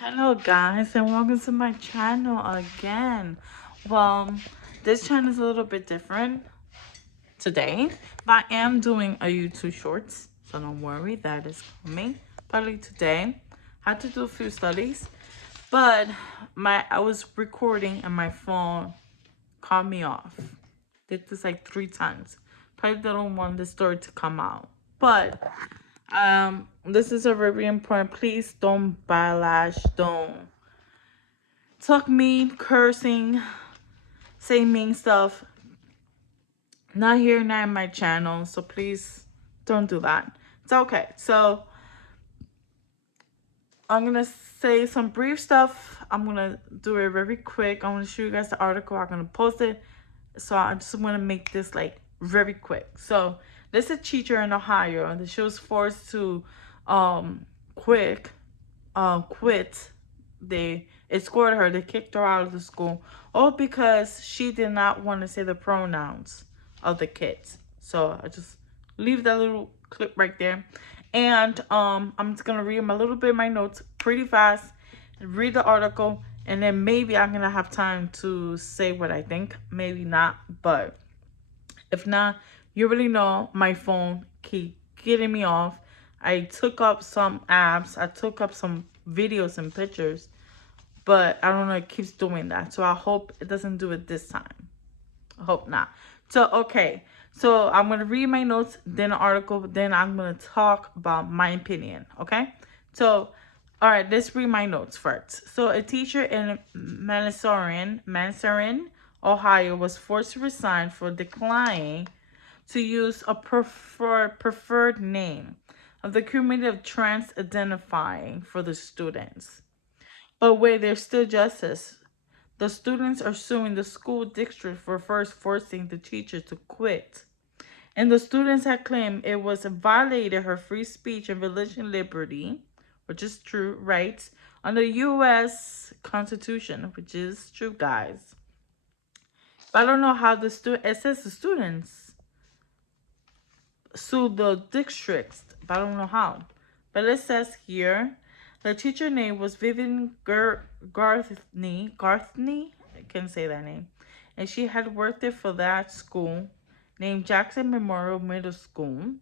Hello guys and welcome to my channel again. Well, this channel is a little bit different today, but I am doing a YouTube shorts, so don't worry, that is coming probably today. Had to do a few studies, but I was recording and my phone caught me off. Did this like 3 times. Probably don't want the story to come out, but this is a very important. Please don't backlash, don't talk mean, cursing, say mean stuff. Not here, not in my channel. So please don't do that. It's okay. So I'm gonna say some brief stuff. I'm gonna do it very quick. I want to show you guys the article. I'm gonna post it. So I just want to make this like very quick. So there's a teacher in Ohio that she was forced to quit. They escorted her. They kicked her out of the school, all because she did not want to say the pronouns of the kids. So I just leave that little clip right there, and I'm just gonna read a little bit of my notes pretty fast, read the article, and then maybe I'm gonna have time to say what I think. Maybe not, but if not, you already know my phone keep getting me off. I took up some apps. I took up some videos and pictures, but I don't know, it keeps doing that. So I hope it doesn't do it this time. I hope not. So, okay. So I'm going to read my notes, then an article, then I'm going to talk about my opinion. Okay. So, all right, let's read my notes first. So a teacher in Mansourian, Ohio was forced to resign for declining to use a preferred name of the community of trans identifying for the students. But wait, there's still justice. The students are suing the school district for first forcing the teacher to quit. And the students had claimed it was violated her free speech and religion liberty, which is true, rights, under the U.S. Constitution, which is true, guys. But I don't know how it says the students sued the districts, but I don't know how. But it says here, the teacher name was Vivian Garthney. I can't say that name. And she had worked there for that school named Jackson Memorial Middle School.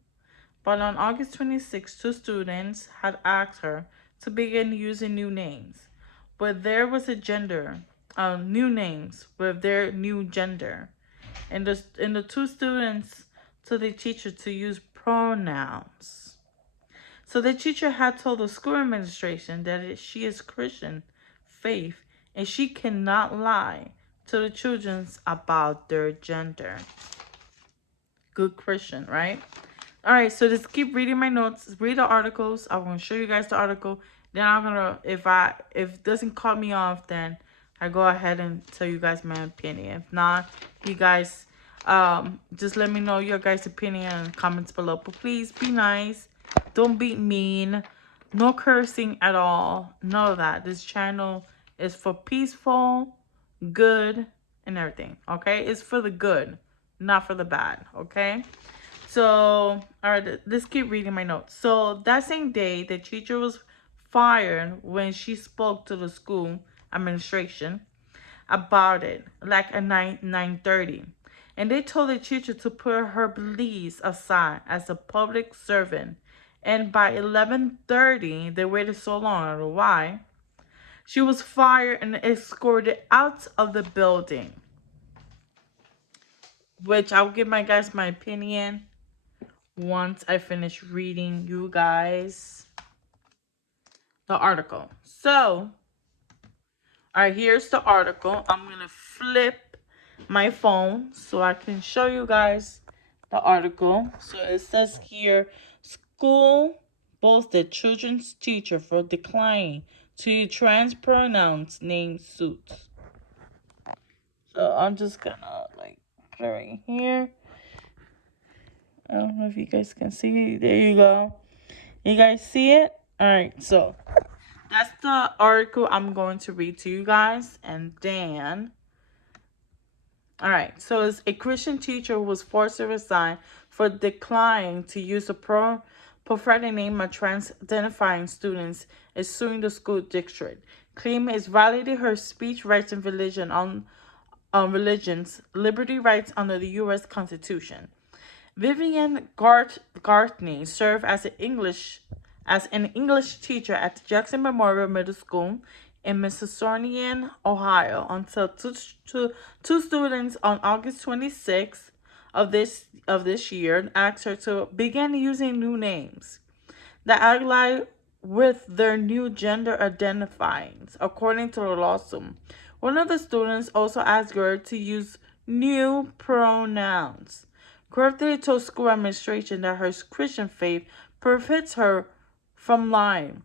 But on August 26, two students had asked her to begin using new names. But there was new names with their new gender. And the two students told the teacher to use pronouns. So the teacher had told the school administration that she is Christian faith and she cannot lie to the children about their gender. Good Christian, right? All right, so just keep reading my notes, read the articles. I'm going to show you guys the article. Then I'm going to, if it doesn't cut me off, then I go ahead and tell you guys my opinion. If not, you guys just let me know your guys' opinion in the comments below. But please be nice. Don't be mean. No cursing at all. None of that. This channel is for peaceful, good, and everything. Okay? It's for the good, not for the bad. Okay? So, all right, let's keep reading my notes. So, that same day, the teacher was fired when she spoke to the school administration about it, like at 9:30. And they told the teacher to put her beliefs aside as a public servant. And by 11:30, they waited so long, I don't know why, she was fired and escorted out of the building. Which I'll give my guys my opinion once I finish reading you guys the article. So, all right, here's the article. I'm going to flip my phone so I can show you guys the article. So it says here, school boasted children's teacher for declining to use trans pronouns name suit. So I'm just gonna like put it right here. I don't know if you guys can see. There you go. You guys see it? All right, so that's the article I'm going to read to you guys. And then, all right, so it's a Christian teacher who was forced to resign for declining to use a profaning a trans-identifying students is suing the school district, claiming it's violated her speech rights and religions liberty rights under the U.S. Constitution. Vivian Gartney served as an English teacher at the Jackson Memorial Middle School in Mississauga, Ohio, until two students on August 26th of this year asked her to begin using new names that ally with their new gender identifiings, according to the lawsuit. One of the students also asked her to use new pronouns. Courtney told school administration that her Christian faith prohibits her from lying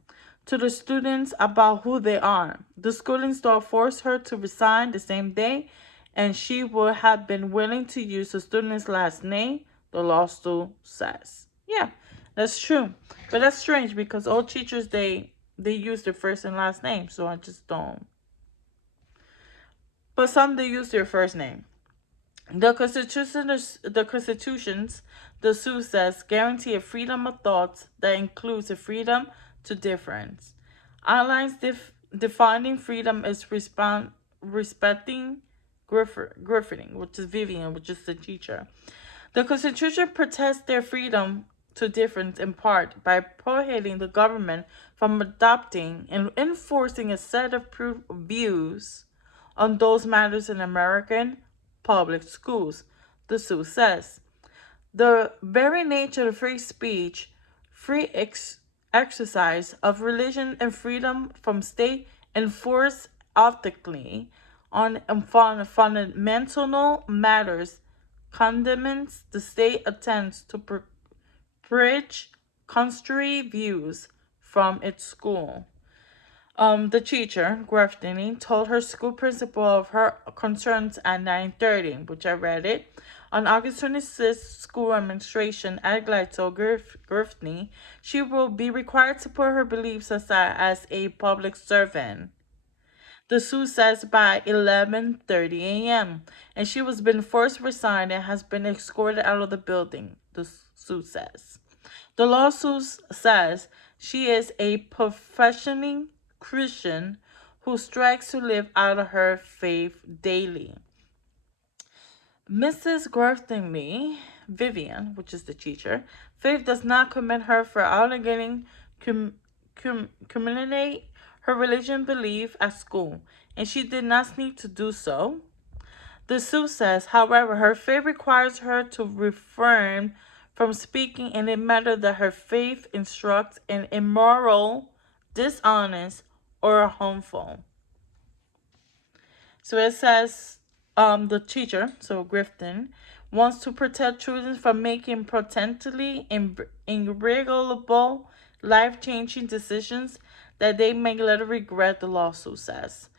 to the students about who they are. The school instead forced her to resign the same day, and she would have been willing to use the student's last name, the lawsuit says. Yeah, that's true. But that's strange because all teachers, they use their first and last name, so I just don't. But some, they use their first name. The constitutions, the suit says, guarantee a freedom of thoughts that includes a freedom to difference. Outlines defining freedom is respecting Griffithing, which is Vivian, which is the teacher. The Constitution protects their freedom to difference in part by prohibiting the government from adopting and enforcing a set of views on those matters in American public schools, the suit says. The very nature of free speech, exercise of religion, and freedom from state enforced ethically on fundamental matters condemns the state attempts to preach contrary views from its school. The teacher, Griffithing, told her school principal of her concerns at 9:30, which I read it. On August 26th, school administration added told Griffithing she will be required to put her beliefs aside as a public servant. The suit says by 11:30 a.m., and she was been forced to resign and has been escorted out of the building, the suit says. The lawsuit says she is a professional Christian who strives to live out of her faith daily. Mrs. Garthenley, Vivian, which is the teacher, faith does not commit her for obligating communicate her religion belief at school, and she did not need to do so. The suit says, however, her faith requires her to refrain from speaking in a matter that her faith instructs in immoral, dishonest, or harmful. So it says the teacher, so Griffin, wants to protect children from making potentially irregularable, life-changing decisions that they may later regret, the lawsuit says.